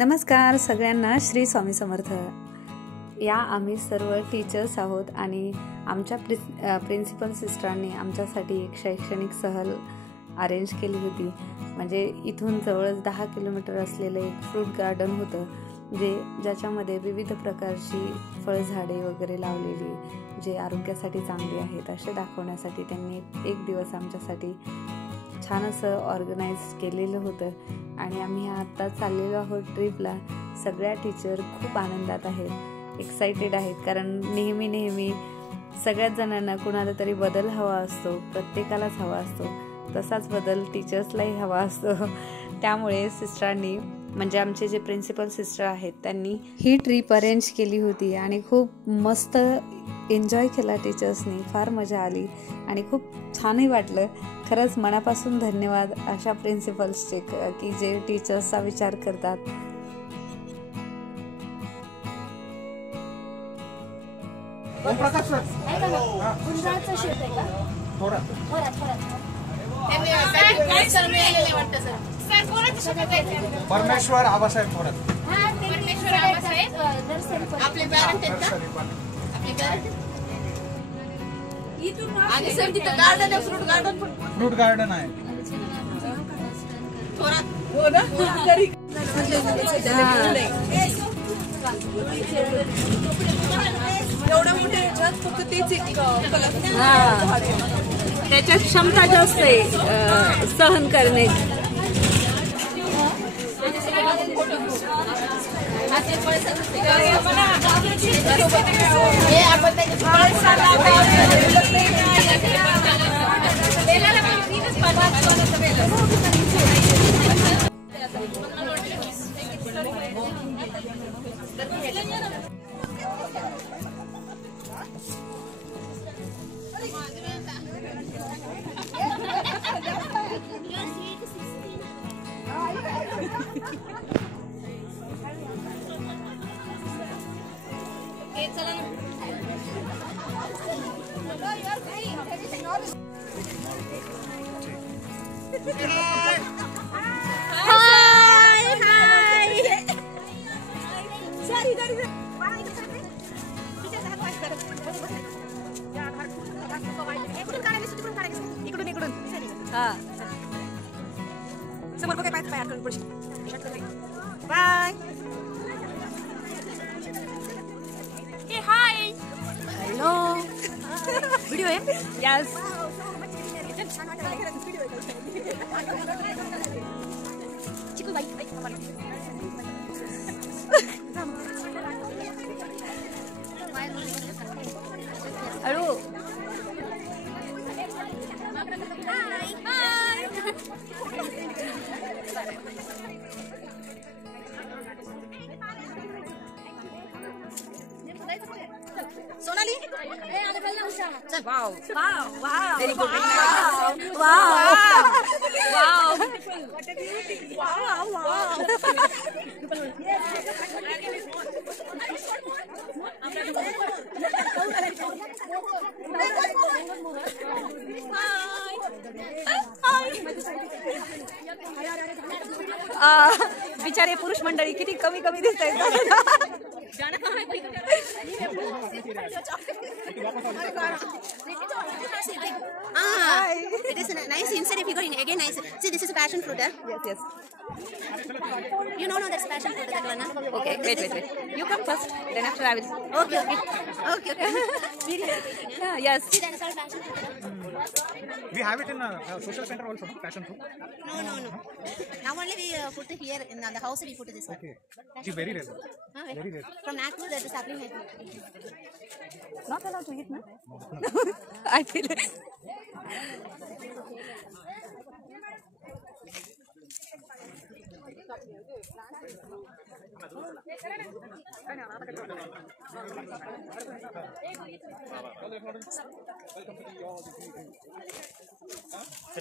नमस्कार सगळ्यांना, श्री स्वामी समर्थ. या आम्ही सर्व टीचर्स आहोत आणि आमच्या प्रिन्सिपल सिस्टरांनी आमच्यासाठी एक शैक्षणिक सहल अरेंज केली होती. म्हणजे इथून जवळच 10 किलोमीटर असलेलं एक फ्रूट गार्डन होतं, ज्याच्यामध्ये विविध प्रकारची फळझाडे वगैरे लावलेली, जे आरोग्यासाठी चांगली आहेत असे दाखवण्यासाठी त्यांनी एक दिवस आमच्यासाठी छान असं ऑर्गनाईज केलेलं होतं. आणि आम्ही आता चाललेलो आहोत ट्रिपला. सगळ्या टीचर खूप आनंदात आहेत, एक्साइटेड आहेत, कारण नेहमी सगळ्याच जणांना कुणाला तरी बदल हवा असतो, प्रत्येकालाच हवा असतो. तसाच बदल टीचर्सलाही हवा असतो. त्यामुळे सिस्टरांनी, म्हणजे आमचे जे प्रिन्सिपल सिस्टर आहेत, त्यांनी ही ट्रिप अरेंज केली होती आणि खूप मस्त एन्जॉय केला टीचर्सनी. फार मजा आली आणि खूप छानही वाटलं. खरंच मनापासून धन्यवाद अशा प्रिन्सिपल्सचे की जे टीचर्सचा विचार करतात. परमेश्वर आबासाहेब थोरात आपले पॅरेंट आहेत का? आपले पॅरेंट आणि सर तिथं गार्डन आहे, फ्रूट गार्डन आहे. थोरात हो ना. एवढ्या मोठे फक्त तेच एक त्याच्यात क्षमता जास्त आहे सहन करण्याची. बाय. हाय, हॅलो. व्हिडिओ आहे. Yes. Hello. Sonali. Wow wow very good. बिचारे पुरुष मंडळी किती कमी दिसत आहेत. It is nice. Instead, if you go in again, nice. See, this is a passion fruit. Yes. You know that's passion fruit, that one. Okay, wait. You come first, then after I will. Okay. Yes. See, that is all passion fruit. We have it in social center also, no? Passion fruit. No. Now only we put it here in the house. We put this one. Okay. It's very rare. Very rare. From Nagpur, that is happening. Not allowed to eat, no? I feel it.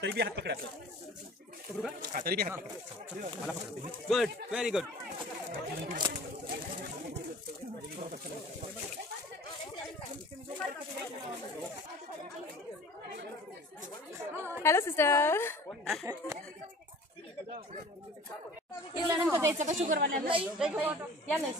तरी भी हात पकडा sir. पकडू का? हा, तरी भी हात पकडा. मला पकडते. Good, very good. Hello, sister. नंतर द्यायचं का शुगरवाल्यांना या नाही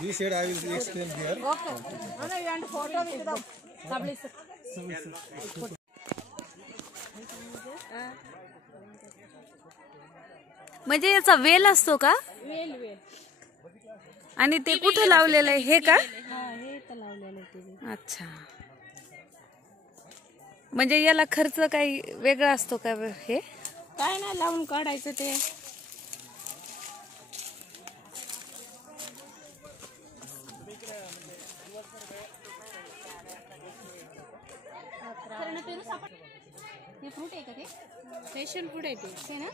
He said I will explain there. Okay. No, you want photo with the public. म्हणजे याचा वेल असतो का? वेल वेल. आणि ते कुठे लावलेलं आहे हे का? हा हे तर लावलेलं आहे. अच्छा. म्हणजे याला खर्च काही वेगळा असतो का हे? काय नाही लावून काढायचं ते. हे फ्रूट आहे का ते? स्पेशल फूड आहे ते ना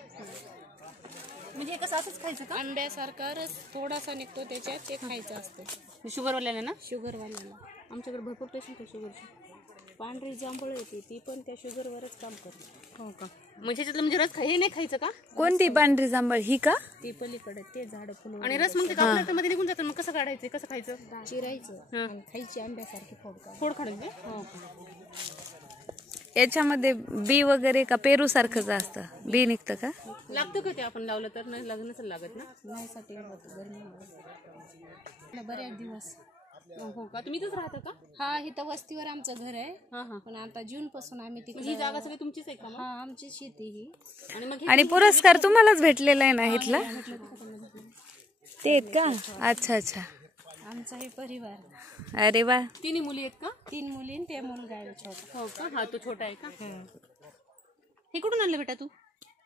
म्हणजे कसं असंच खायचं का? आंब्यासारखा रस थोडासा निघतो त्याच्यात, ते खायचं असतं शुगरवाल्याला ना? शुगरवाल्याला. आमच्याकडे भरपूर पेशंट आहे शुगरची. पांढरी जांभूळ येते ती पण त्या शुगरवरच काम करते. हो का? म्हणजे ह्याच्यातलं म्हणजे रस हे नाही खायचं का? कोणती पांढरी जांभळ ही का? ती पलीकडे ते झाड फुलं आणि रस मग ते कापणार मध्ये निघून जातं, मग कसं काढायचं कसं खायचं? चिरायचं आणि खायची आंब्यासारखी फोड काढ. फोड काढायचं. हो. याच्यामध्ये बी वगैरे का पेरू सारखंच असतं? बी निघतं का? लागतं का ते आपण लावलं तर? नाही लागत नसेल लागत ना? नाही साठी गरमी बऱ्याच दिवस. हो का? तुम्ही इथंच राहता का? हा इथं वस्तीवर आमचं घर आहे. हा हा. पण आता जून पासून आम्ही तिकडे. ही जागा सगळी तुमचीच आहे का मग? हा आमची शेती ही. आणि मग आणि पुरस्कार तुम्हालाच भेटलेला आहे ना इथला? ते आहेत का? अच्छा अच्छा. आमचा हे परिवार. अरे वा. तिन्ही मुली आहेत का? 3 मुली ते मुलगा आहे छोटा. हो का? हा तो छोटा आहे का? हे कुठून आणलं बेटा तू?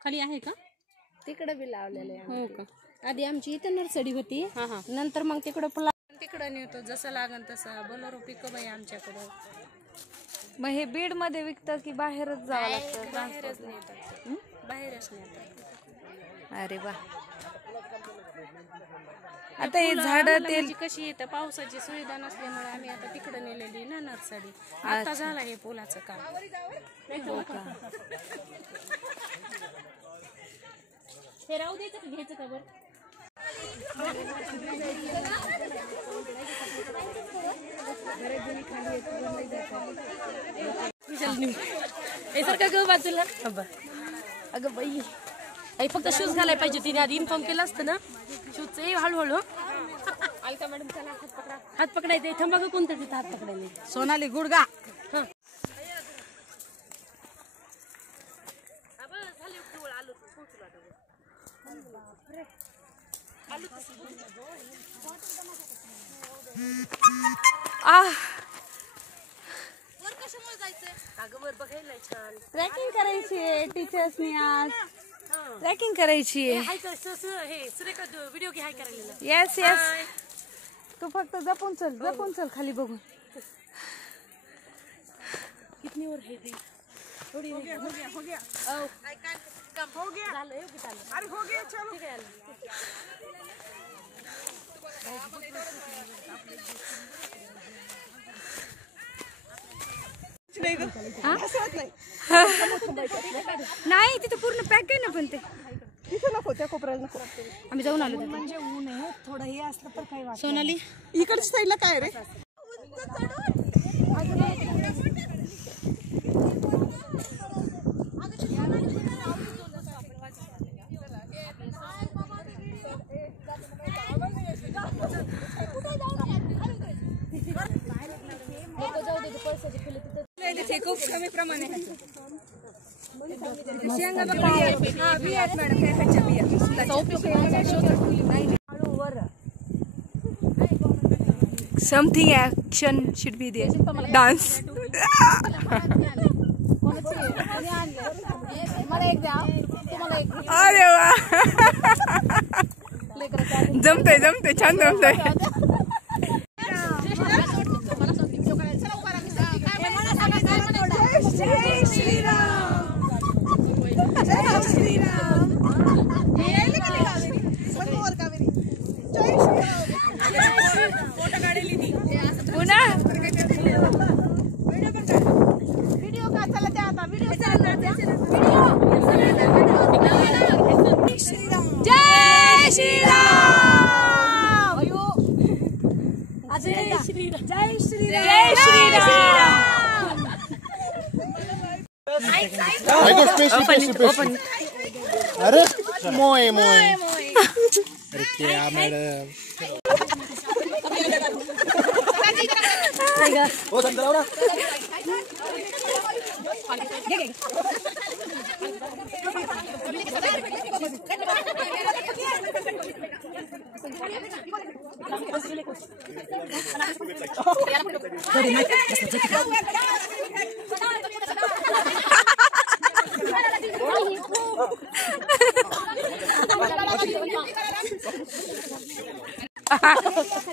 खाली आहे का? तिकडे बी लावलेलं आहे. हो का? आधी आमची इथं नर्सरी होती. हा हा. नंतर मग तिकडं तिकडं नेतो जसं लागन तसं. बोलेरो पिकअप आहे आमच्याकडं. मग हे बीड मध्ये विकतं की बाहेरच जावं लागतं? बाहेरच नेतात. बाहेरच नेतात. अरे वा. आता हे झाड ते कशी येतं पावसाची सुविधा नसल्यामुळे आम्ही आता तिकडे नेलेली ना नर्सरी. आता झालं हे पोलाचं काम. हो का? हे राहू द्यायचं का घ्यायचं का बरं? सारखं ग बाजूला. अगं बाई आई फक्त शूज घालायला पाहिजे. तिने आधी इन्फॉर्म केलं असतं ना. शूजचं हळूहळू. अलका मॅडम चला हात पकडा. हात पकडायचे. थांबा ग कोणतं तिथं हात पकडायला. सोनाली गुडगा. ट्रॅकिंग करायची टीचर्सनी आज. ट्रॅकिंग करायची व्हिडिओ घे हाय करायला. Yes yes. तू फक्त जपून चल खाली बघून. कितनी और है थोड़ी हो गया. आई कांट कम हो गया. झालं की चाललं. अरे हो गया चलो. ठीक आहे. नाही तिथे पूर्ण पॅक आहे ना. पण ते तिथे नको, त्या कोपऱ्याला नको. आम्ही जाऊन आलो. म्हणजे ऊन आहे थोडं हे असलं तर काही वाटत. सोनाली इकडच्या साईडला काय रे? खूप कमी प्रमाणे Something action should be there. Dance. अरे वा. जमतंय छान जमतंय. ओपन. अरे मोय मोय अरे क्या मॅडम हो संतराव ना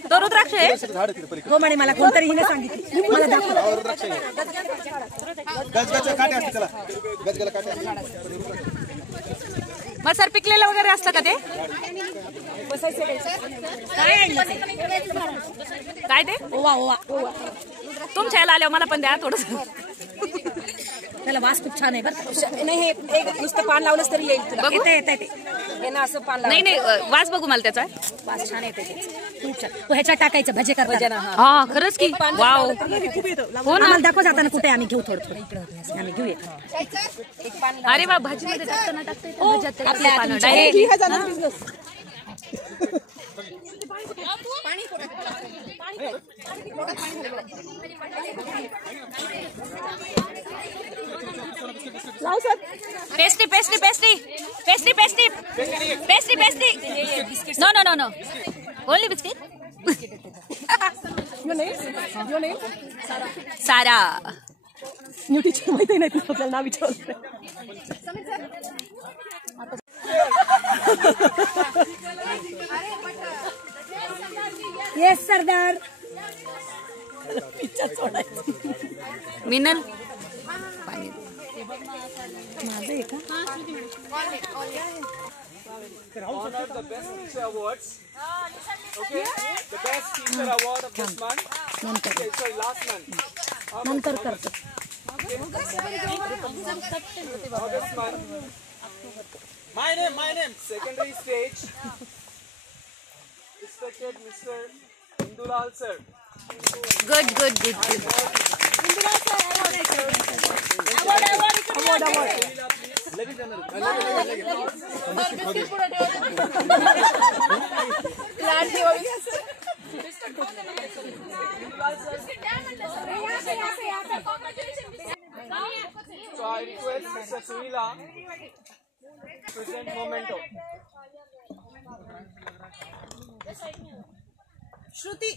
तो रुद्राक्ष आहे. हो म्हणे मला कोणतरी हिने सांगितली मला दाखव. गजगजच्या काटे असते त्याला गजगला काटे असते. मग सर पिकलेलं वगैरे असतं का ते? काय ते? ओवा ओवा तुमच्या याला आल्यावर मला पण द्या थोडस. त्याला वास खूप छान आहे बरं. नाही हे एक नुसतं पान लावलंच तरी येईल तुला. येते हे ना असं पान नाही नाही वास बघू मला त्याचा. वास छान येते खूप छान. तो ह्याच्यात टाकायचं भजे करताना. हा खरंच की वाव. हो ना आम्हाला दाखव जाताना कुठे आम्ही घेऊ थोडं थोडं आम्ही घेऊया. अरे वा भाजीमध्ये टाकताना टाकते आपल्या पानं direct. Pastry pastry pastry pastry pastry pastry pastry. No no no no only biscuit. सारा न्यू टीचर माहिती नाही तुला आपल्याला नाव विचारलं. येस सरदार. मिनल माझं आहे का? One of the best teacher awards. Okay, the best teacher award of this month. Okay, sorry, last month. नंतर करतो. August month. My name. Secondary stage. Respected Mr. Indulal sir. Good good good good. So I request Mr. Sunila to present memento. Shruti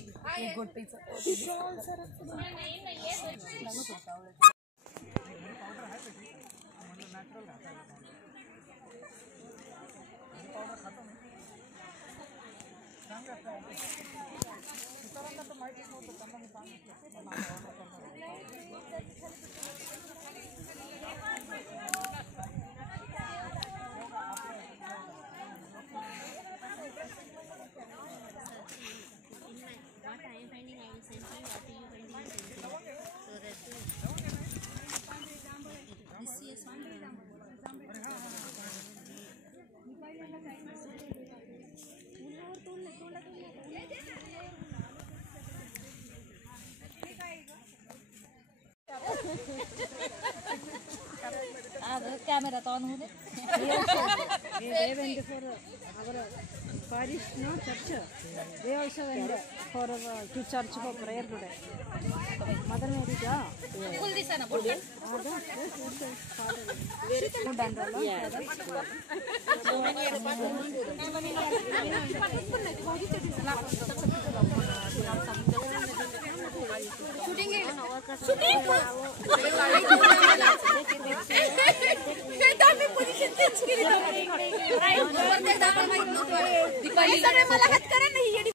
camera on होने. They went for our parish no church. They also went for to church for prayer today. Mother Mary ja. Full दिसा ना बोल. मला हात करा नाही.